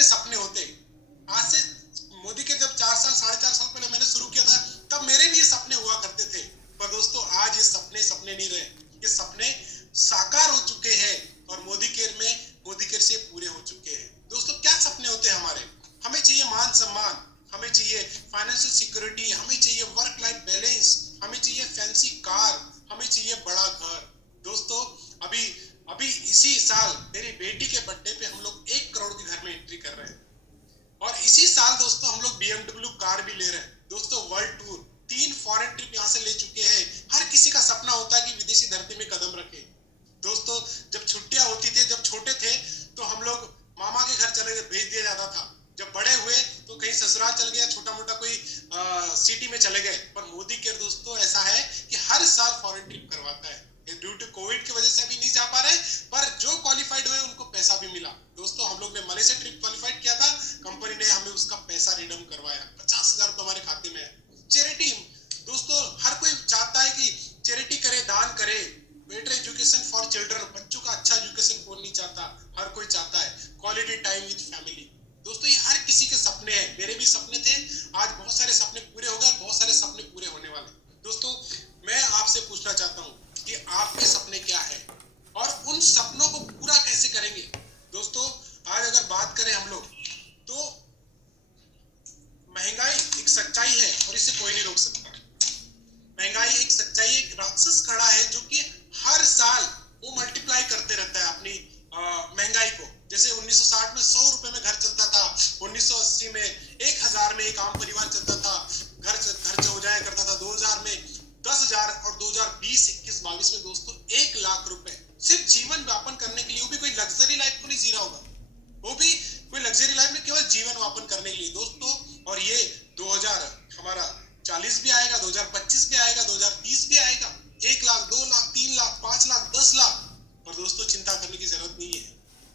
सबके सपने होते हैं। आज से मोदी के जब 4 साल 4.5 साल पहले मैंने शुरू किया था, तब मेरे भी ये सपने हुआ करते थे। पर दोस्तों आज ये सपने सपने नहीं रहे, ये सपने साकार हो चुके हैं और मोदी केयर से पूरे हो चुके हैं। दोस्तों क्या सपने होते हैं हमारे? हमें चाहिए मान सम्मान, हमें चाहिए फाइनेंशियल सिक्योरिटी, हमें चाहिए वर्क लाइफ बैलेंस, हमें चाहिए फैंसी कार, हमें चाहिए बड़ा घर। दोस्तों अभी अभी इसी साल मेरी बेटी के बर्थडे पे हम लोग 1 करोड़ के घर में एंट्री कर रहे हैं और इसी साल दोस्तों हम लोग BMW कार भी ले रहे हैं। दोस्तों वर्ल्ड टूर 3 फॉरेन ट्रिप यहाँ से ले चुके हैं। हर किसी का सपना होता है कि विदेशी धरती में कदम रखे। दोस्तों जब छुट्टियां होती थी, जब छोटे थे तो हम लोग मामा के घर चले भेज दिया जाता था। जब बड़े हुए तो कहीं ससुराल चल गया, छोटा मोटा कोई सिटी में चले गए। पर मोदी केयर दोस्तों ऐसा है कि हर साल फॉरेन ट्रिप करवाता है। ड्यू टू कोविड की वजह से अभी नहीं जा पा रहे, पर जो क्वालिफाइड हुए उनको पैसा भी मिला। दोस्तों हम लोग ने मलेशिया ट्रिप क्वालिफाइड किया था, कंपनी ने हमें उसका पैसा रिडीम करवाया। 50,000 रुपए हमारे खाते में है। चैरिटी दोस्तों हर कोई चाहता है कि चैरिटी करे, दान करे। बेटर एजुकेशन फॉर चिल्ड्रन, बच्चों का अच्छा एजुकेशन कौन नहीं चाहता, हर कोई चाहता है। क्वालिटी टाइम विद फैमिली, दोस्तों ये हर किसी के सपने हैं। मेरे भी सपने थे, आज बहुत सारे सपने पूरे हो गए, बहुत सारे सपने पूरे होने वाले। दोस्तों मैं आपसे पूछना चाहता हूँ कि आपके सपने क्या है और उन सपनों को पूरा कैसे करेंगे। दोस्तों आज अगर बात करें हम लोग तो महंगाई एक सच्चाई है और इसे कोई नहीं रोक सकता। महंगाई एक सच्चाई, एक राक्षस खड़ा है जो कि हर साल वो मल्टीप्लाई करते रहता है अपनी महंगाई को। जैसे 1960 में 100 रुपए में घर चलता था, 1980 में 1000 में एक आम परिवार चलता था, घर खर्च हो जाया करता था। 2000 में 10,000 और 2020, 21, 22 में दोस्तों 1 लाख रुपए सिर्फ जीवन व्यापन करने के लिए। वो भी कोई लग्जरी लाइफ को नहीं जी रहा होगा, वो भी कोई लग्जरी लाइफ में केवल जीवन व्यापन करने के लिए दोस्तों। और ये 2040 भी आएगा, 2025 भी आएगा, 2030 भी आएगा। 1 लाख, 2 लाख, 3 लाख, 5 लाख, 10 लाख। और दोस्तों चिंता करने की जरूरत नहीं है,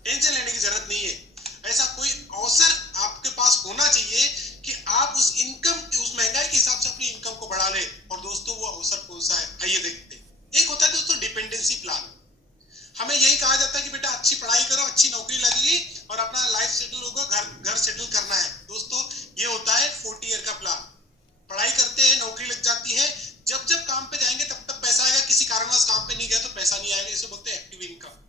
टेंशन लेने की जरूरत नहीं है। ऐसा कोई अवसर आपके पास होना चाहिए कि आप उस इनकम, उस महंगाई के हिसाब से अपनी इनकम को बढ़ा ले। और दोस्तों वो अवसर कौन सा है, आइए देखते हैं। एक होता है दोस्तों डिपेंडेंसी प्लान। हमें यही कहा जाता है कि बेटा अच्छी पढ़ाई करो, अच्छी नौकरी लगेगी और अपना लाइफ सेटल होगा, घर सेटल करना है। दोस्तों ये होता है 40 ईयर का प्लान। पढ़ाई करते हैं, नौकरी लग जाती है, जब जब काम पे जाएंगे तब तब पैसा आएगा, किसी कारणवश काम पे नहीं गया तो पैसा नहीं आएगा। इसे बोलते हैं एक्टिव इनकम।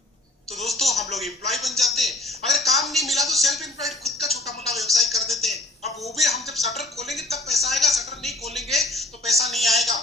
तो दोस्तों हम लोग एम्प्लॉय बन जाते हैं। अगर काम नहीं मिला तो सेल्फ एम्प्लॉयड, खुद का छोटा मोटा व्यवसाय कर देते हैं। अब वो भी हम जब शटर खोलेंगे तब पैसा आएगा, शटर नहीं खोलेंगे तो पैसा नहीं आएगा।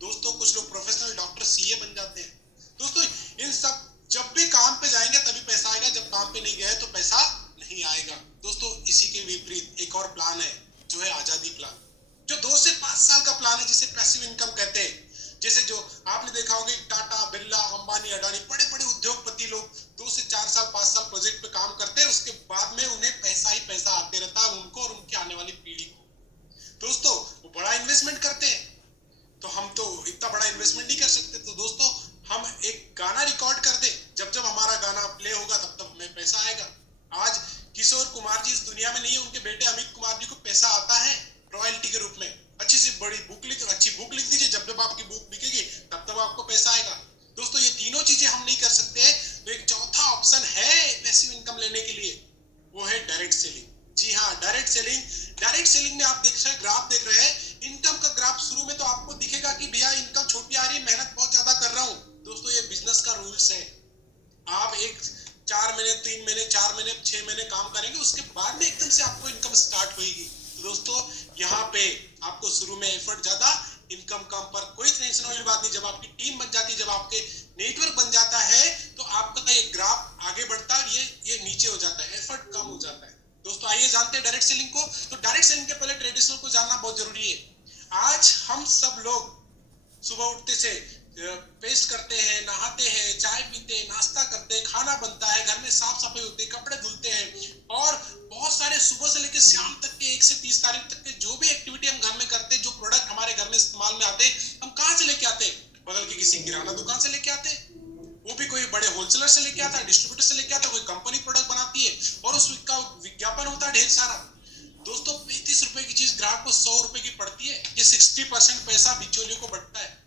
दोस्तों कुछ लोग प्रोफेशनल डॉक्टर, सीए बन जाते हैं। दोस्तों इन सब जब भी काम पे जाएंगे तभी पैसा आएगा, जब काम पे नहीं गए तो पैसा नहीं आएगा। दोस्तों इसी के विपरीत एक और प्लान है जो है आजादी प्लान, जो 2 से 5 साल का प्लान है, जिसे पैसिव इनकम कहते हैं। जैसे जो आपने देखा होगा टाटा, बिरला, अंबानी, अडानी, बड़े बड़े उद्योगपति लोग 2 से 4 साल 5 साल प्रोजेक्ट पे काम करते हैं, उसके बाद में उन्हें पैसा ही पैसा आते रहता है, उनको और उनके आने वाली पीढ़ी को। दोस्तों वो बड़ा इन्वेस्टमेंट करते हैं, तो हम तो इतना बड़ा इन्वेस्टमेंट नहीं कर सकते। तो दोस्तों हम एक गाना रिकॉर्ड कर दे, जब जब हमारा गाना प्ले होगा तब तब हमें पैसा आएगा। आज किशोर कुमार जी इस दुनिया में नहीं है, उनके बेटे अमित कुमार जी को पैसा आता है रॉयल्टी के रूप में। अच्छी सी बड़ी बुक अच्छी बुक लिख दीजिए, जब जब आपकी बुक बिकेगी तब तब आपको पैसा आएगा। दोस्तों ये तीनों चीजें हम नहीं कर सकते, तो एक चौथा ऑप्शन है पैसिव इनकम लेने के लिए, वो है डायरेक्ट सेलिंग। जी हाँ, डायरेक्ट सेलिंग। डायरेक्ट सेलिंग में आप देख रहे हैं, ग्राफ देख रहे हैं, इनकम का ग्राफ शुरू में तो आपको दिखेगा कि भैया इनकम छोटी आ रही है, मेहनत बहुत ज्यादा कर रहा हूं। दोस्तों ये बिजनेस का रूल्स है। आप 4 महीने, 3 महीने, 4 महीने, 6 महीने काम करेंगे, उसके बाद में एकदम से आपको इनकम स्टार्ट होगी। तो दोस्तों यहाँ पे आपको शुरू में एफर्ट ज्यादा, इनकम कम, पर कोई टेंशन वाली बात नहीं। जब आपकी टीम बन जाती है, जब आपके नेटवर्क बन जाता है, तो आपका ये ग्राफ आगे बढ़ता है, ये नीचे हो जाता है, एफर्ट कम हो जाता है। दोस्तों आइए जानते हैं डायरेक्ट सेलिंग को। तो डायरेक्ट सेलिंग के पहले ट्रेडिशनल को जानना बहुत जरूरी है। आज हम सब लोग सुबह उठते से पेस्ट करते हैं, नहाते हैं, चाय पीते हैं, नाश्ता करते हैं, खाना बनता है, घर में साफ सफाई होती है, कपड़े धुलते हैं, और बहुत सारे सुबह से लेकर शाम तक के 1 से 30 तारीख तक के जो भी एक्टिविटी हम घर में करते हैं, जो प्रोडक्ट हमारे घर में इस्तेमाल में आते हैं, हम कहाँ से लेके आते हैं? बगल की किसी किराना दुकान से लेके आते हैं, वो भी कोई बड़े होलसेलर से लेके आता है, डिस्ट्रीब्यूटर से लेके आता है, कोई कंपनी प्रोडक्ट बनाती है और उसका विज्ञापन होता है ढेर सारा। दोस्तों 35 रुपए की चीज ग्राहक को 100 रुपए की पड़ती है, ये 60% पैसा बिचौलियों को बढ़ता है।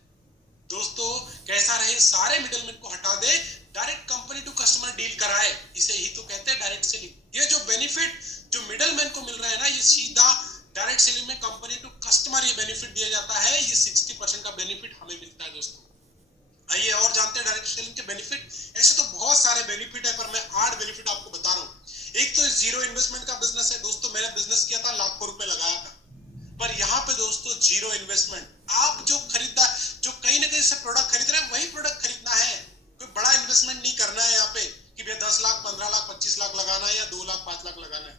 दोस्तों कैसा रहे, सारे मिडलमैन को हटा दे, direct company to customer deal कराए, इसे ही तो कहते हैं डायरेक्ट सेलिंग। ये जो बेनिफिट, मिडलमैन को मिल रहा है ना, ये सीधा डायरेक्ट सेलिंग में कंपनी टू कस्टमर ये बेनिफिट दिया जाता है, ये 60% का बेनिफिट हमें मिलता है दोस्तों। आइए और जानते हैं डायरेक्ट सेलिंग के बेनिफिट। ऐसे तो बहुत सारे बेनिफिट है, पर मैं 8 बेनिफिट आपको बता रहा हूँ। एक तो जीरो इन्वेस्टमेंट का बिजनेस है दोस्तों। मैंने बिजनेस किया था, लाखों रुपए लगाया था, पर यहाँ पे दोस्तों जीरो इन्वेस्टमेंट। आप जो खरीददार जो कहीं ना कहीं से प्रोडक्ट खरीद रहे हैं, वही प्रोडक्ट खरीदना है। कोई बड़ा इन्वेस्टमेंट नहीं करना है यहाँ पे कि भैया 10 लाख 15 लाख 25 लाख लगाना है या 2 लाख 5 लाख लगाना है।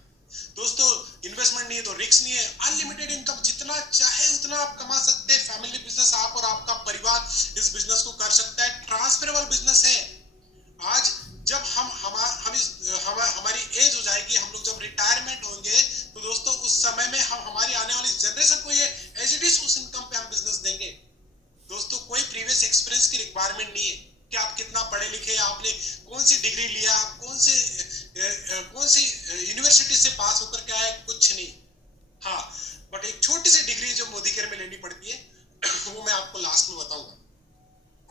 दोस्तों इन्वेस्टमेंट नहीं है तो रिस्क नहीं है। अनलिमिटेड इनकम, जितना चाहे उतना आप कमा सकते हैं। फैमिली बिजनेस, आप और आपका परिवार इस बिजनेस को कर सकता है। ट्रांसफरेबल बिजनेस है। आज जब हमारी एज हो जाएगी, हम लोग जब रिटायरमेंट होंगे, तो दोस्तों उस समय में हम हमारी आने वाली जनरेशन को ये एज इट इज उस इनकम पे हम बिजनेस देंगे। दोस्तों कोई प्रीवियस एक्सपीरियंस की रिक्वायरमेंट नहीं है कि आप कितना पढ़े लिखे, आपने कौन सी डिग्री लिया, आप कौन सी यूनिवर्सिटी से पास होकर के आए, कुछ नहीं। हाँ, बट एक छोटी सी डिग्री जो मोदी केयर में लेनी पड़ती है वो मैं आपको लास्ट में बताऊंगा।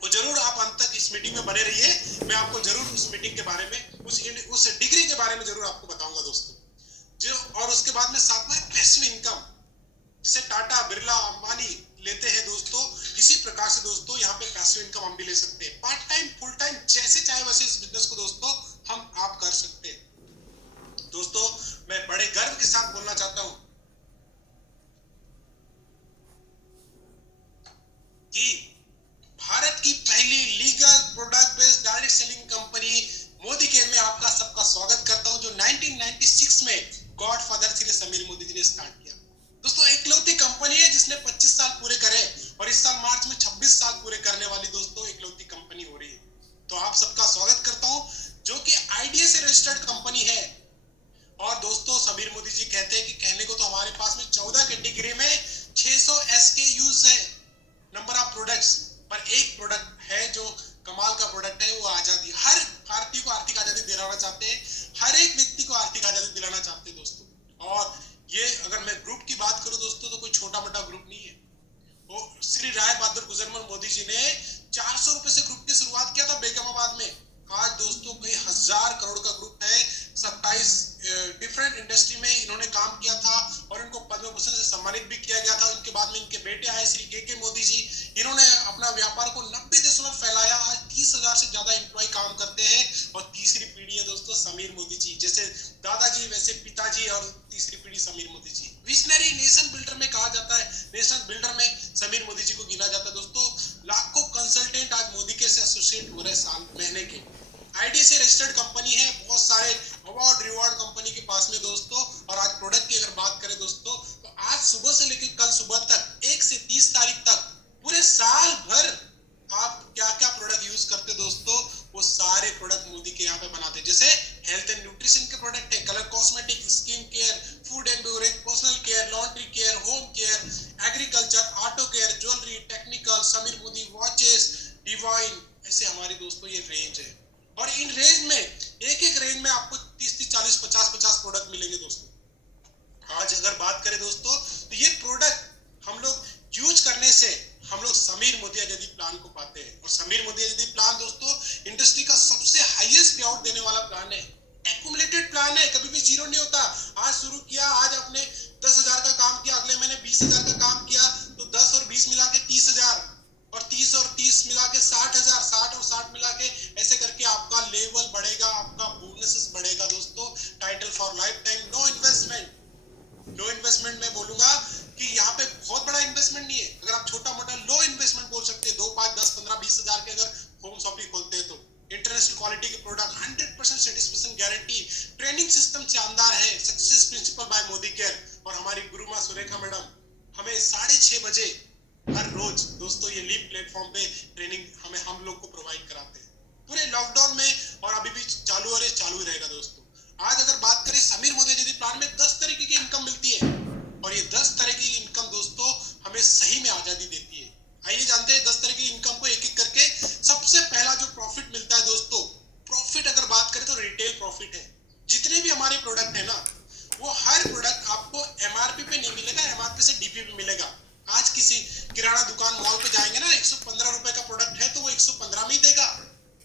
वो जरूर आप अंत तक इस मीटिंग में बने रहिए। मैं आपको जरूर उस मीटिंग के बारे में, उस डिग्री के बारे में जरूर आपको बताऊंगा दोस्तों। जो और उसके बाद में साथ में पैसिव इनकम, जिसे टाटा बिरला अंबानी लेते हैं दोस्तों, इसी प्रकार से दोस्तों यहाँ पे पैसिव इनकम हम भी ले सकते हैं। पार्ट टाइम, फुल टाइम, जैसे चाहे वैसे इस बिजनेस को दोस्तों आप कर सकते हैं। दोस्तों मैं बड़े गर्व के साथ बोलना चाहता हूं कि भारत की पहली legal product based direct selling company Modi care में आपका सबका स्वागत करता हूं, जो 1996 में गॉडफादर श्री समीर मोदी जी ने स्टार्ट किया। दोस्तों इकलौती कंपनी है जिसने 25 साल पूरे करे, और इस साल मार्च में 26 साल पूरे करने वाली दोस्तों इकलौती कंपनी हो रही है। तो आप सबका स्वागत करता हूं, जो कि आईडीए से रजिस्टर्ड कंपनी है। और दोस्तों समीर मोदी जी कहते हैं कि कहने को तो हमारे पास में 14 कैटेगरी में 600 SKUs है, नंबर ऑफ प्रोडक्ट्स, पर एक प्रोडक्ट है जो कमाल का प्रोडक्ट है, वो आजादी। हर भारतीय को आर्थिक आजादी दिलाना चाहते हैं, हर एक व्यक्ति को आर्थिक आजादी दिलाना चाहते हैं दोस्तों। और ये अगर मैं ग्रुप की बात करूं दोस्तों, तो कोई छोटा मोटा ग्रुप नहीं है। वो श्री राय बहादुर गुजरमल मोदी जी ने 400 रुपए से ग्रुप की शुरुआत किया था बेगमाबाद में। आज दोस्तों कई हजार करोड़ का ग्रुप है। 27 डिफरेंट इंडस्ट्री में इन्होंने काम किया था, और इनको पद्म भूषण से सम्मानित भी किया गया था। उनके बाद में इनके बेटे आए श्री के मोदी जी, इन्होंने अपना व्यापार को 90 देशों में फैलाया। आज 30,000 से ज्यादा एम्प्लॉय काम करते हैं। और तीसरी पीढ़ी है दोस्तों समीर मोदी जी, जैसे दादाजी वैसे पिताजी, और तीसरी पीढ़ी Sameer Modi ji. Visionary nation builder में कहा जाता है, नेशन बिल्डर में समीर मोदी जी को गिना जाता है दोस्तों। लाखों कंसल्टेंट आज मोदी के से एसोसिएट हो रहे साल महीने के। आईडी से रजिस्टर्ड कंपनी है, बहुत सारे अवार्ड रिवॉर्ड कंपनी के पास में दोस्तों। और आज प्रोडक्ट की अगर बात करें दोस्तों, तो आज सुबह से लेकर कल सुबह तक 1 से 30 तारीख तक पूरे साल भर आप क्या क्या प्रोडक्ट यूज करते दोस्तों, वो सारे प्रोडक्ट मोदी के यहाँ पे बनाते हैं। जैसे हेल्थ एंड न्यूट्रिशन के प्रोडक्ट है, colour cosmetic, skin care, food and beverage, personal care, laundry care, home care, agriculture, auto care, jewellery, technical, Sameer Modi watches, divine, ऐसे हमारी दोस्तों ये रेंज है। और इन रेंज में एक रेंज में आपको 30, 40, 50 प्रोडक्ट मिलेंगे दोस्तों। आज अगर बात करें दोस्तों, तो ये प्रोडक्ट हम लोग यूज करने से हम लोग समीर मोदी आजादी प्लान को पाते हैं। और समीर मोदी आजादी प्लान दोस्तों इंडस्ट्री का सबसे हाईएस्ट पे आउट देने वाला प्लान है। एक्यूमुलेटेड प्लान है, कभी भी जीरो नहीं होता। आज शुरू किया, आज आपने 10,000 का काम किया, अगले महीने 20,000 का काम किया, तो 10 और 20 मिला के 30,000, और 30 और 30 मिला के 60,000, 60 और 60 मिला के ऐसे करके आपका लेवल बढ़ेगा, आपका बोनसेस बढ़ेगा दोस्तों। Title for lifetime, no investment. Low investment मैं बोलूंगा कि यहाँ पे बहुत बड़ा इन्वेस्टमेंट नहीं है। अगर आप छोटा मोटा लो इन्वेस्टमेंट बोल सकते हैं, 2, 5, 10, 15, 20,000 के अगर होम शॉपिंग खोलते हैं, तो इंटरनेशनल क्वालिटी के product, 100% satisfaction guarantee, training system शानदार है, success principal bye Modi care. और हमारी गुरुमा सुरेखा मैडम हमें 6:30 बजे हर रोज दोस्तों ये लीव प्लेटफॉर्म पे ट्रेनिंग हम लोग को प्रोवाइड कराते हैं, पूरे लॉकडाउन में, और अभी भी चालू और चालू ही रहेगा दोस्तों। आज अगर बात करें समीर मोदी आजादी प्लान में 10 तरीके की इनकम मिलती है, और ये 10 तरह की इनकम दोस्तों हमें सही में आजादी देती है। आइए जानते हैं 10 तरह की इनकम को एक एक करके। सबसे पहला जो प्रॉफिट मिलता है दोस्तों, प्रॉफिट अगर बात करें तो रिटेल प्रॉफिट है। जितने भी हमारे प्रोडक्ट है ना, वो हर प्रोडक्ट आपको एमआरपी पे नहीं मिलेगा, एमआरपी से डीपी पे मिलेगा। आज किसी किराना दुकान मॉल पे जाएंगे ना, 115 रुपए का प्रोडक्ट है तो वो 115 में ही देगा।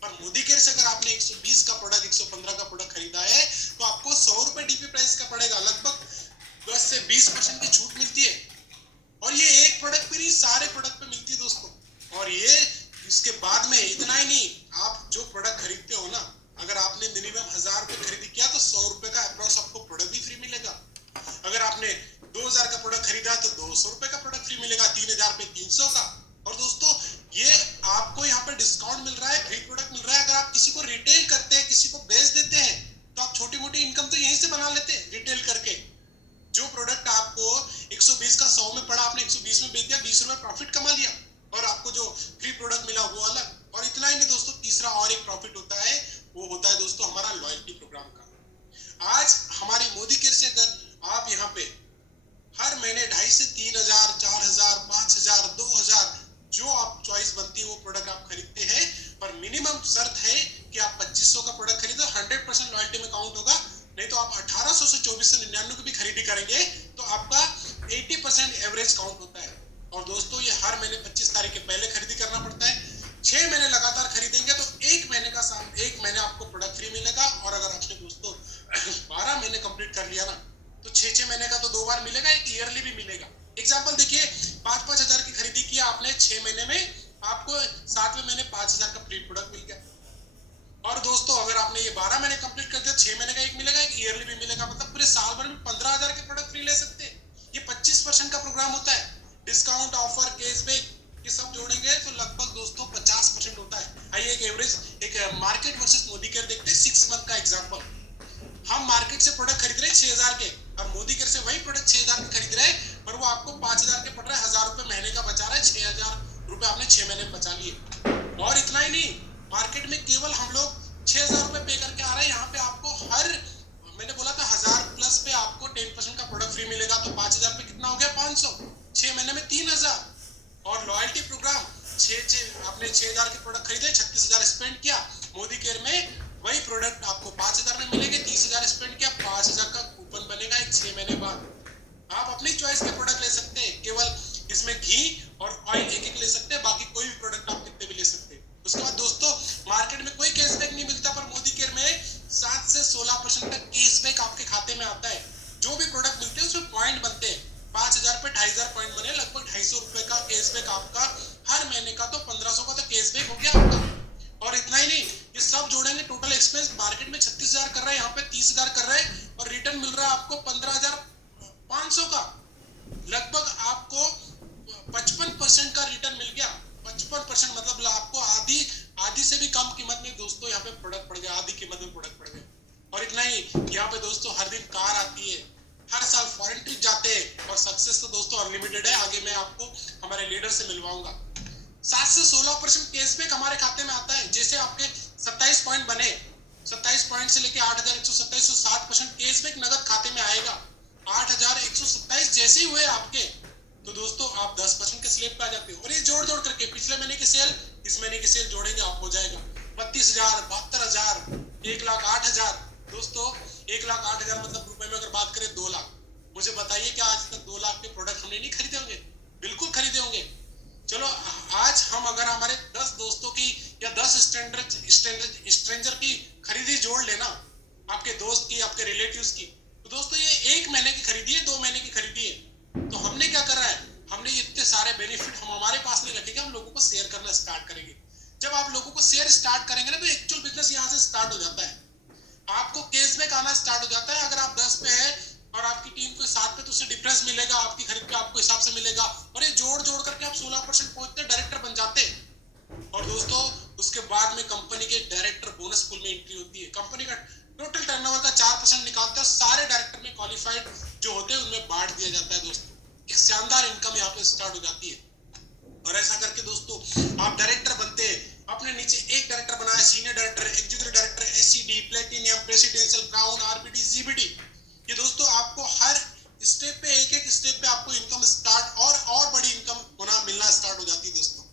पर मोदी केयर से अगर आपने 120 का प्रोडक्ट, 115 का प्रोडक्ट खरीदा है, तो आपको 100 रुपए डीपी प्राइस का पड़ेगा, लगभग 20% की छूट मिलती है। और ये एक प्रोडक्ट पे नहीं, सारे प्रोडक्ट पे मिलती है दोस्तों। और ये इसके बाद में इतना ही नहीं, आप जो प्रोडक्ट खरीदते हो ना, अगर आपने मिनिमम 1000 रुपए खरीदी किया तो 100 रुपए का अप्रोक्स आपको प्रोडक्ट भी फ्री मिलेगा। अगर आपने 2000 का प्रोडक्ट खरीदा तो 200 रुपए का प्रोडक्ट फ्री मिलेगा, 3000 पे 300 का। और दोस्तों ये आपको यहाँ पे डिस्काउंट मिल रहा है, फ्री प्रोडक्ट मिल रहा है। अगर आप किसी को रिटेल करते हैं, किसी को बेच देते हैं, तो आप छोटी मोटी इनकम तो यहीं से बना लेते हैं रिटेल करके। जो प्रोडक्ट आपको 120 का 100 में पड़ा, आपने 120 में बेच दिया, 20 रुपए प्रॉफिट कमा लिया, और आपको जो फ्री प्रोडक्ट मिला वो अलग। और इतना ही नहीं दोस्तों, तीसरा और एक प्रॉफिट होता है, वो होता है दोस्तों हमारा लॉयल्टी प्रोग्राम का। आज हमारी मोदी केयर से अगर आप यहाँ पे हर महीने 2500 से 3000, 4000, 5000, 2000 जो आप चॉइस बनती है वो प्रोडक्ट आप खरीदते हैं, पर मिनिमम शर्त है कि आप 2500 का प्रोडक्ट खरीदो, 100% लॉयल्टी में काउंट होगा। नहीं तो आप 1800 से 2499 की भी खरीदी करेंगे तो आपका 80% एवरेज काउंट होता है। और दोस्तों ये हर महीने 25 तारीख के पहले खरीदी करना पड़ता है। 6 महीने लगातार खरीदेंगे तो एक महीने आपको प्रोडक्ट फ्री मिलेगा। और अगर आपने दोस्तों 12 महीने कंप्लीट कर लिया ना, तो 6 महीने का तो 2 बार मिलेगा, एक ईयरली भी मिलेगा। एग्जाम्पल देखिए, 5-5 हजार की खरीदी किया आपने 6 महीने में, आपको 7वें महीने 5000 का फ्री प्रोडक्ट मिल गया। और दोस्तों अगर आपने ये 12 महीने कंप्लीट कर दिया, 6 महीने का एक मिलेगा, एक ईयरली भी मिलेगा, मतलब पूरे साल भर में 15000 के प्रोडक्ट फ्री ले सकते हैं। ये 25% का प्रोग्राम होता है। डिस्काउंट, ऑफर, कैशबैक ये सब जोड़ेंगे तो लगभग दोस्तों 50% होता है। आइए एक एवरेज, एक मार्केट वर्सेस मोदी केयर देखते हैं 6 मंथ का एग्जांपल। हम मार्केट से प्रोडक्ट खरीद रहे हैं 6000 के, और मोदी केयर से वही प्रोडक्ट 6000 के खरीद रहे हैं, पर वो आपको 5000 के पड़ रहा है, 1000 रुपए महीने का बचा रहा है, 6000 रुपए आपने 6 महीने में बचा लिए। और इतना ही नहीं, मार्केट में केवल हम लोग 6000 रुपए पे करके आ रहे हैं। यहाँ पे आपको मैंने बोला था 1000 प्लस पे आपको 10% का प्रोडक्ट फ्री मिलेगा, तो 5000 पे कितना हो गया, 500, 6 महीने में 3000। और लॉयल्टी प्रोग्राम आपने 6000 के प्रोडक्ट खरीदे, 36000 स्पेंड किया, मोदी केयर में वही प्रोडक्ट आपको 5000 में मिलेंगे, 30000 स्पेंड किया, 5000 का कूपन बनेगा एक 6 महीने बाद। आप अपनी चॉइस के प्रोडक्ट ले सकते हैं, केवल इसमें घी और ऑयल एक ले सकते हैं, बाकी कोई भी प्रोडक्ट आप कितने भी ले सकते हैं। उसके बाद दोस्तों मार्केट में कोई कैशबैक नहीं मिलता, पर मोदी केयर में 7 से 16% तक कैशबैक आपके खाते में आता है। जो भी प्रोडक्ट मिलते हैं उसमें पॉइंट बनते हैं, 5000 पे 2500 पॉइंट बने, लगभग 250 रुपए का कैशबैक आपका हर महीने का, तो 1500 का तो कैशबैक हो गया आपका। और इतना ही नहीं, ये सब जोड़ेंगे टोटल एक्सपेंस मार्केट में 36000 कर रहा है, यहाँ पे 30000 कर रहा है, और रिटर्न मिल रहा है आपको 15500 का। लगभग आपको 55% का रिटर्न मिल गया। 55% मतलब आपको आधी से भी कम कीमत में दोस्तों यहाँ पे प्रोडक्ट पड़ गया, आधी कीमत में प्रोडक्ट पड़ गया। और इतना ही, यहाँ पे दोस्तों हर दिन कार आती है, हर साल फॉरेन ट्रिप जाते हैं, और सक्सेस तो दोस्तों अनलिमिटेड है। आगे मैं आपको हमारे लीडर से मिलवाऊंगा। 7 से 16% कैशबैक हमारे खाते में आता है। जैसे आपके 27 पॉइंट बने, 27 पॉइंट से लेके 8127, तो 7% कैशबैक नगद खाते में आएगा। 8127 जैसे ही हुए आपके, तो दोस्तों आप 10% के स्लैब पे आ जाते हो। और ये जोड़ करके पिछले महीने की सेल, इस महीने की सेल जोड़ेंगे, आप हो जाएगा 32000, 72000, 1,08,000। दोस्तों 1,08,000 मतलब रुपए में अगर बात करें 2 लाख। मुझे बताइए कि आज तक 2 लाख के प्रोडक्ट हमने नहीं खरीदे होंगे? बिल्कुल खरीदे होंगे। चलो आज हम अगर हमारे 10 दोस्तों की या 10 स्ट्रेंजर की खरीदी जोड़ लेना, आपके दोस्त की, आपके रिलेटिव्स की, तो दोस्तों ये 1 महीने की खरीदी है, 2 महीने की खरीदी है। तो हमने क्या कर रहा है, हमने इतने सारे बेनिफिट हम हमारे पास नहीं रखेंगे, हम लोगों को शेयर करना स्टार्ट करेंगे। जब आप लोगों को शेयर स्टार्ट करेंगे ना, तो एक्चुअल बिजनेस यहाँ से स्टार्ट हो जाता है। आपको कैशबैक आना स्टार्ट हो जाता है। अगर आप 10 पे है और आपकी टीम को 7 पे, तो उससे डिफरेंस मिलेगा, आपकी खरीद पे आपको हिसाब से मिलेगा। और ये जोड़ करके आप 16% पहुंचते, डायरेक्टर बन जाते। और दोस्तों उसके बाद में कंपनी के डायरेक्टर बोनस पूल में एंट्री होती है। कंपनी का टोटल टर्नओवर का 4% निकालते हैं, सारे डायरेक्टर में क्वालिफाइड जो होते हैं उनमें बांट दिया जाता है। दोस्तों एक शानदार इनकम यहाँ पे स्टार्ट हो जाती है। और ऐसा करके दोस्तों आप डायरेक्टर बनते हैं, अपने नीचे एक डायरेक्टर बनाया, senior director, executive director, SCD, platinum, presidential, crown, RBD, GBD. ये दोस्तों आपको हर स्टेप पे, एक स्टेप पे आपको इनकम स्टार्ट और बड़ी इनकम मिलना स्टार्ट हो जाती है दोस्तों।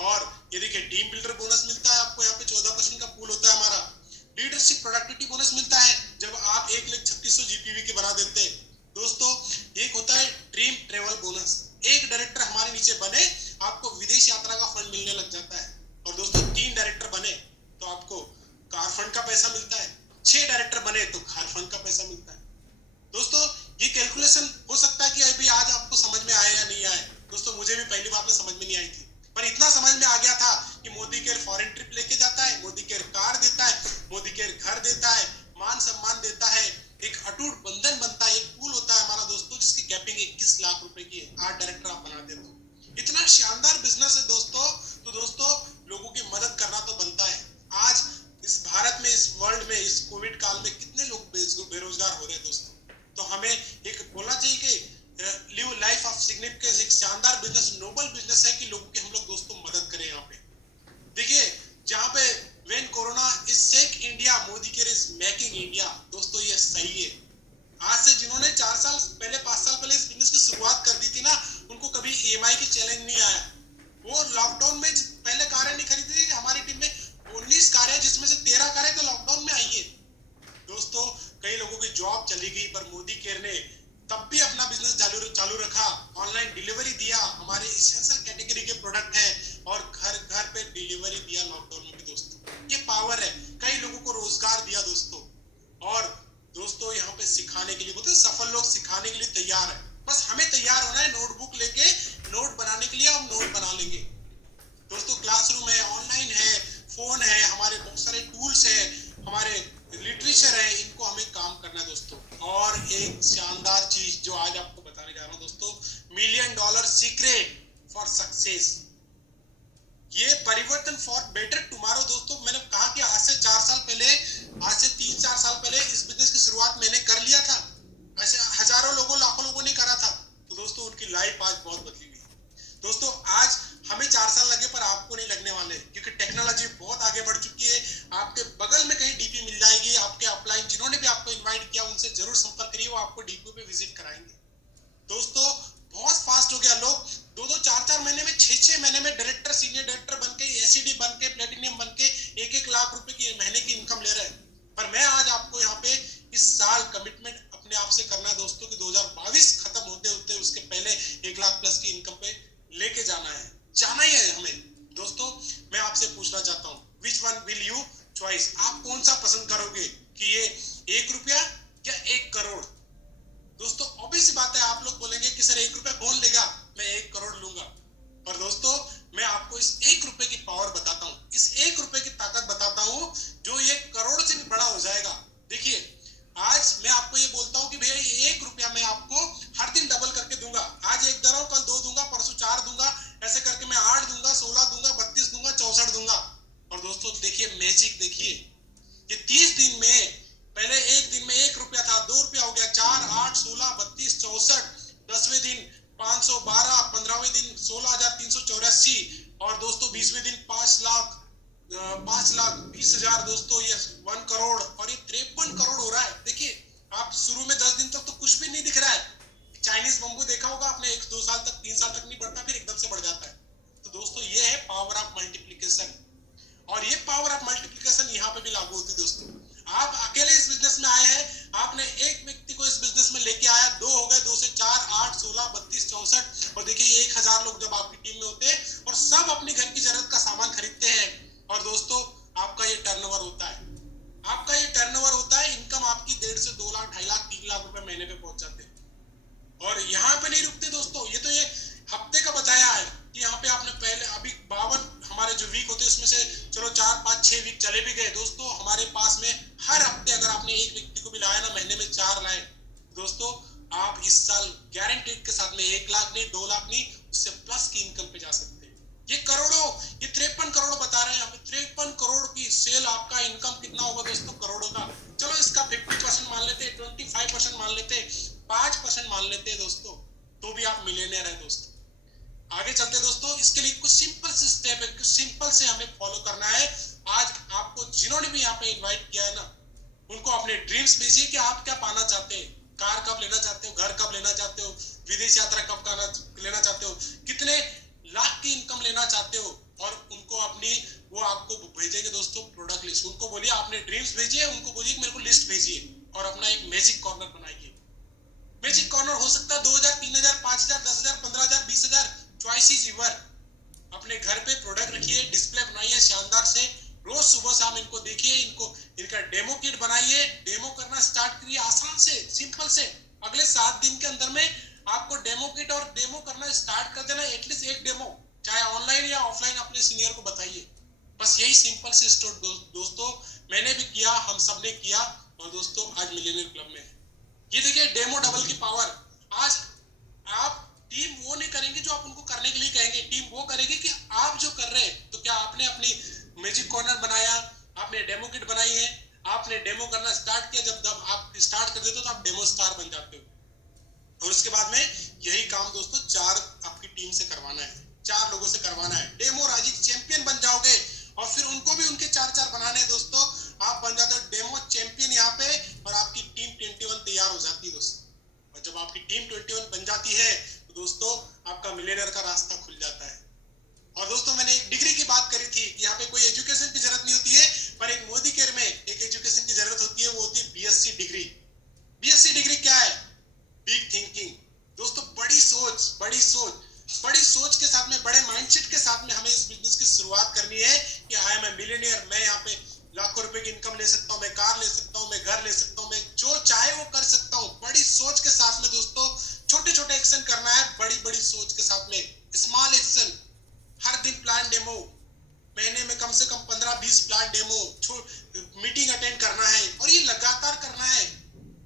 और ये देखिए टीम बिल्डर बोनस मिलता है आपको, यहाँ पे 14% का पूल होता है हमारा। लीडरशिप प्रोडक्टिविटी बोनस मिलता है जब आप 1,36,000 जीपीवी के बना देते हैं। दोस्तों एक होता है ड्रीम ट्रेवल बोनस, एक डायरेक्टर हमारे नीचे बने, आपको विदेश यात्रा का फंड मिलने लग जाता है। और दोस्तों 3 डायरेक्टर बने तो आपको कार फंड का पैसा मिलता है, 6 डायरेक्टर बने तो कार फंड का पैसा मिलता है। दोस्तों ये कैलकुलेशन हो सकता है कि अभी आज आपको समझ में आए या नहीं आए दोस्तों। मुझे भी पहली बार में समझ में नहीं आई थी, पर इतना समझ में आ गया था कि मोदी केयर फॉरेन ट्रिप लेके जाता है, मोदी केयर कार देता है, मोदी केयर घर देता है, मान सम्मान देता है, एक अटूट बंधन बनता है, एक पूल होता है हमारा दोस्तों जिसकी कैपिंग 21 लाख रुपए की है। आर्ट डायरेक्टर आप बनाते हो, इतना शानदार बिजनेस है दोस्तों। तो दोस्तों लोगों की मदद करना तो बनता है। आज इस भारत में, इस वर्ल्ड में, इस कोविड काल में कितने लोग बेरोजगार हो रहे हैं दोस्तों। तो हमें एक बोलना चाहिए कि लिव लाइफ ऑफ सिग्निफिकेंस, एक शानदार बिजनेस, नोबल बिजनेस है कि लोगों की हम लोग दोस्तों मदद करें। यहाँ पे देखिए, जहाँ पे when corona is sack India, Modi care is making India, दोस्तों ये सही है। आज से जिन्होंने 4 साल पहले, 5 साल पहले इस बिजनेस की शुरुआत कर दी थी ना, उनको कभी ईएमआई की चैलेंज नहीं आया। वो लॉकडाउन में पहले कारें नहीं खरीदी थी। हमारी टीम में 19 कारें, जिसमें से 13 कारें तो लॉकडाउन में आई है दोस्तों। कई लोगों की जॉब चली गई, पर मोदी केयर ने तब भी अपना बिजनेस चालू रखा, ऑनलाइन डिलीवरी दिया, हमारे एसेंशियल कैटेगरी के प्रोडक्ट हैं, और घर घर पे डिलीवरी दिया लॉकडाउन में भी दोस्तों। ये पावर है, कई लोगों को रोजगार दिया दोस्तों। और दोस्तों यहाँ पे सिखाने के लिए, बोलते सफल लोग सिखाने के लिए तैयार है, बस हमें तैयार होना है नोटबुक लेके नोट बनाने के लिए। हम नोट बना लेंगे दोस्तों। क्लासरूम है, ऑनलाइन है, फोन है, हमारे बहुत सारे टूल्स है, हमारे लिटरेचर है, इनको हमें काम करना है दोस्तों। और एक शानदार चीज जो आज आपको बताने जा रहा हूं दोस्तों, $1,000,000 सीक्रेट फॉर सक्सेस, ये परिवर्तन फॉर बेटर टुमारो दोस्तों। मैंने कहा कि आज से 4 साल पहले, आज से 3-4 साल पहले इस बिजनेस की शुरुआत मैंने कर लिया था। ऐसे हजारों लोगों, लाखों लोगों ने करा था, तो दोस्तों उनकी लाइफ आज बहुत बदली हुई दोस्तों। आज हमें 4 साल लगे, पर आपको नहीं लगने वाले, क्योंकि टेक्नोलॉजी बहुत आगे बढ़ चुकी है। आपके बगल में कहीं डीपी मिल जाएगी, आपके अपलाइन जिन्होंने भी आपको इनवाइट किया उनसे जरूर संपर्क करिए, वो आपको डीपी पे विजिट कराएंगे दोस्तों। बहुत फास्ट हो गया, लोग 2-2, 4-4 महीने में, 6-6 महीने में डायरेक्टर, सीनियर डायरेक्टर बनके, एसीडी बनके, प्लेटिनियम बनके 1-1 लाख रुपए की महीने की इनकम ले रहे हैं। पर मैं आज आपको यहाँ पे इस साल कमिटमेंट अपने आप से करना है दोस्तों कि 2022 खत्म होते होते उसके पहले 1 लाख प्लस की इनकम पे लेके जाना है, जाना ही है हमें दोस्तों। मैं आपसे पूछना चाहता हूँ, which one will you choice, आप कौन सा पसंद करोगे कि ये 1 रुपया या 1 करोड़। दोस्तों ऑब्वियस सी बात है, आप लोग बोलेंगे कि सर 1 रुपया कौन लेगा, मैं 1 करोड़ लूंगा। पर दोस्तों मैं आपको इस 1 रुपए की पावर बताता हूँ, इस 1 रुपए की ताकत बताता हूँ, जो ये करोड़ से भी बड़ा हो जाएगा। देखिए, आज मैं आपको ये बोलता हूँ कि भैया ये 1 रुपया मैं आपको हर दिन डबल करके दूंगा। आज 1 दे रहा हूँ, कल 2 दूंगा, परसों 4 दूंगा, ऐसे करके मैं 8 दूंगा, 16 दूंगा, 32 दूंगा, 64 दूंगा। और दोस्तों देखिए मैजिक, देखिए ये 30 दिन में, पहले एक दिन में 1 रुपया था, 2 रुपया हो गया, 4, 8, 16, 32, 64, 10वें दिन 512, 15वें दिन 16,384, और दोस्तों 20वें दिन 5,20,000 दोस्तों, ये 1 करोड़, और ये 53 करोड़ हो रहा है। देखिए आप शुरू में 10 दिन तक तो कुछ भी नहीं दिख रहा है। चाइनीज बम्बू देखा होगा आपने, 1-2 साल तक, 3 साल तक नहीं बढ़ता, फिर एकदम से बढ़ जाता है। तो दोस्तों ये है पावर ऑफ मल्टीप्लिकेशन, और ये पावर ऑफ मल्टीप्लिकेशन यहाँ पे भी लागू होती है दोस्तों। आप अकेले इस बिजनेस में आए हैं, आपने एक व्यक्ति को इस बिजनेस में लेके आया, 2 हो गए, 2 से 4, 8, 16, 32, 64, और देखिए 1000 लोग जब आपकी टीम में होते हैं और सब अपनी घर की जरूरत का सामान खरीदते हैं, और दोस्तों आपका ये टर्नओवर होता है, आपका ये टर्नओवर होता है, इनकम आपकी 1.5 से 2 लाख, 2.5 लाख, 3 लाख रुपए महीने पे पहुंच जाते हैं। और यहाँ पे नहीं रुकते दोस्तों, ये तो ये हफ्ते का बताया है कि यहाँ पे आपने पहले, अभी 52 हमारे जो वीक होते हैं उसमें से चलो 4, 5, 6 वीक चले भी गए दोस्तों। हमारे पास में हर हफ्ते अगर आपने एक व्यक्ति को भी लाया ना, महीने में 4 लाए दोस्तों, आप इस साल गारंटीड के साथ में 1 लाख नहीं, 2 लाख नहीं, उससे प्लस की इनकम पे जा सकते हैं। ये करोड़ों, ये 53 करोड़ बता रहे हैं हमें, 53 करोड़ की सेल, आपका इनकम कितना होगा दोस्तों करोड़ों का। चलो इसका 50% मान लेते, 25% मान लेते, 5% मान लेते दोस्तों, तो भी आप मिलियनेयर है दोस्तों। आगे चलते दोस्तों, इसके लिए कुछ सिंपल से स्टेप है, कुछ सिंपल से हमें फॉलो करना है। आज आपको जिन्होंने भी यहाँ पे इनवाइट किया है ना, उनको अपने ड्रीम्स भेजिए कि आप क्या पाना चाहते हैं, कार कब लेना चाहते हो, घर कब लेना चाहते हो, विदेश यात्रा कब लेना चाहते हो, कितने लाख की इनकम लेना चाहते हो, और उनको अपनी, वो आपको भेजेंगे दोस्तों प्रोडक्ट लिस्ट। उनको बोलिए अपने ड्रीम्स भेजिए, उनको बोलिए मेरे को लिस्ट भेजिए, और अपना एक मैजिक कॉर्नर बनाइए। मैजिक कॉर्नर हो सकता है 2,000, 3,000, 5,000, 10,000, 15,000, 20,000, चॉइस इज यूर। अपने घर पे प्रोडक्ट रखिए, डिस्प्ले बनाइए शानदार से, रोज सुबह शाम इनको देखिए, इनको इनका डेमो किट बनाइए, डेमो करना स्टार्ट करिए, आसान से, सिंपल से, अगले 7 दिन के अंदर में आपको डेमो किट और डेमो करना स्टार्ट कर देना, एटलीस्ट एक डेमो, चाहे ऑनलाइन या ऑफलाइन, अपने सीनियर को बताइए। बस यही सिंपल से स्टेप दोस्तों मैंने भी किया, हम सब ने किया, और दोस्तों आज मिलियनेयर क्लब में है। ये देखिए डेमो डबल की पावर। आज आप टीम वो नहीं करेंगे जो आप उनको करने के लिए कहेंगे, टीम वो करेगी कि आप जो कर रहे हैं। तो क्या आपने अपनी मैजिक कॉर्नर बनाया, आपने डेमो किट बनाई है, आपने डेमो करना स्टार्ट किया, जब आप स्टार्ट कर देते हो तो आप डेमो स्टार बन जाते हो। और उसके बाद में यही काम दोस्तों 4 आपकी टीम से करवाना है, 4 लोगों से करवाना है। डेमो राजी चैंपियन बन जाओगे और फिर उनको भी उनके 4-4 बनाने हैं दोस्तों। आप बन जाते हो डेमो चैंपियन यहाँ पे, और आपकी टीम 21 तैयार हो जाती है दोस्तों। और जब आपकी टीम 21 बन जाती है तो दोस्तों आपका मिलियनेयर का रास्ता खुल जाता है। और दोस्तों मैंने एक डिग्री की बात करी थी कि यहाँ पे कोई एजुकेशन की जरूरत नहीं होती है, पर एक मोदी केयर में एक एजुकेशन की जरूरत होती है, वो होती है बीएससी डिग्री। बीएससी डिग्री क्या है? बिग थिंकिंग दोस्तों, बड़ी सोच, बड़ी सोच के साथ में, बड़े माइंडसेट के साथ में हमें इस बिजनेस की शुरुआत करनी है कि आई एम ए मिलियनेयर। मैं यहाँ पे लाखों रुपए की इनकम ले सकता हूँ, मैं कार ले सकता हूँ, मैं घर ले सकता हूँ, मैं जो चाहे वो कर सकता हूँ। बड़ी सोच के साथ में दोस्तों छोटे छोटे एक्शन करना है, बड़ी बड़ी सोच के साथ में स्मॉल एक्शन। हर दिन प्लान डेमो, महीने में कम से कम 15-20 प्लान डेमो, मीटिंग अटेंड करना है, और ये लगातार करना है।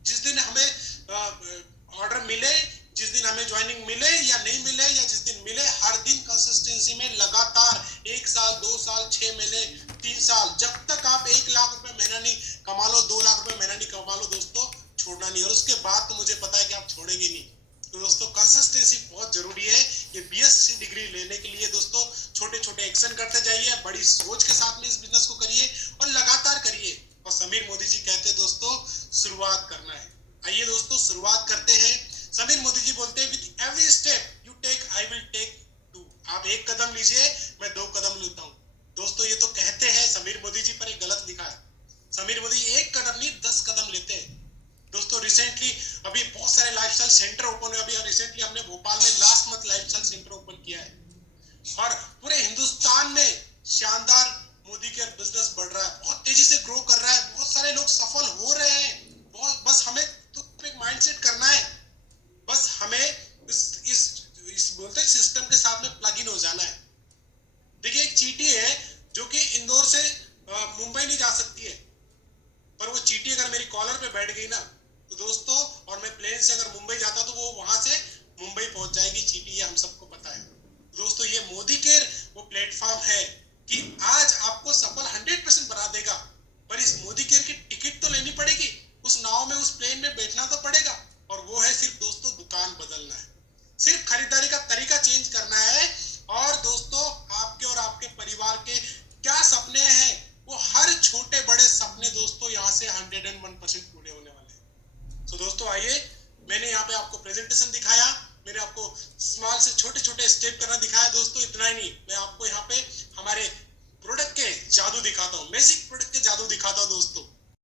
जिस दिन हमें ऑर्डर मिले, जिस दिन हमें ज्वाइनिंग मिले या नहीं मिले, या जिस दिन मिले, हर दिन कंसिस्टेंसी में लगातार 1 साल, 2 साल, 6 महीने, 3 साल, जब तक आप 1 लाख रुपए महीना नहीं कमा लो, 2 लाख रुपए महीना नहीं कमा लो दोस्तों, छोड़ना नहीं। और उसके बाद तो मुझे पता है कि आप छोड़ेंगे नहीं। तो दोस्तों कंसिस्टेंसी बहुत जरूरी है। ये बीएससी डिग्री लेने के लिए दोस्तों छोटे छोटे एक्शन करते जाइए, बड़ी सोच के साथ में इस बिजनेस को करिए और लगातार करिए। और समीर मोदी जी कहते हैं दोस्तों शुरुआत करना है। आइए दोस्तों शुरुआत करते हैं। समीर मोदी जी बोलते हैं with every step you take I will take 2। आप 1 कदम लीजिए, मैं 2 कदम लेता हूँ। दोस्तों ये तो कहते हैं समीर मोदी जी, पर एक गलत लिखा है। समीर मोदी 1 कदम नहीं 10 कदम लेते हैं दोस्तों। रिसेंटली अभी बहुत सारे लाइफस्टाइल सेंटर ओपन हुए। अभी रिसेंटली हमने भोपाल में last month lifestyle centre open किया है, और पूरे हिंदुस्तान में शानदार मोदी केयर बिजनेस बढ़ रहा है, बहुत तेजी से ग्रो कर रहा है, बहुत सारे लोग सफल हो रहे हैं। बस हमें तो एक माइंडसेट करना है, बस हमें इस बोलते हैं सिस्टम के साथ में प्लग इन हो जाना है। देखिए एक चींटी है जो कि इंदौर से मुंबई नहीं जा सकती है, पर वो चींटी अगर मेरी कॉलर पे बैठ गई ना तो दोस्तों, और मैं प्लेन से अगर मुंबई जाता तो वो वहां से मुंबई पहुंच जाएगी चींटी, ये हम सबको पता है दोस्तों। ये मोदी केयर वो प्लेटफॉर्म है कि आज आपको सफल 100% बना देगा, पर इस मोदी केयर की टिकट तो लेनी पड़ेगी, उस नाव में, उस प्लेन में बैठना तो पड़ेगा। और वो है सिर्फ दोस्तों दुकान बदलना है, सिर्फ खरीदारी का तरीका चेंज करना है। और दोस्तों आपके और आपके परिवार के क्या सपने हैं, वो हर छोटे बड़े सपने दोस्तों यहाँ से 101% पूरे होने वाले हैं। तो दोस्तों आइए, मैंने यहाँ पे आपको प्रेजेंटेशन दिखाया, मैंने आपको स्मॉल से छोटे छोटे स्टेप करना दिखाया दोस्तों। इतना ही नहीं, मैं आपको यहाँ पे हमारे प्रोडक्ट के जादू दिखाता हूँ, मैजिक प्रोडक्ट के जादू दिखाता हूँ दोस्तों।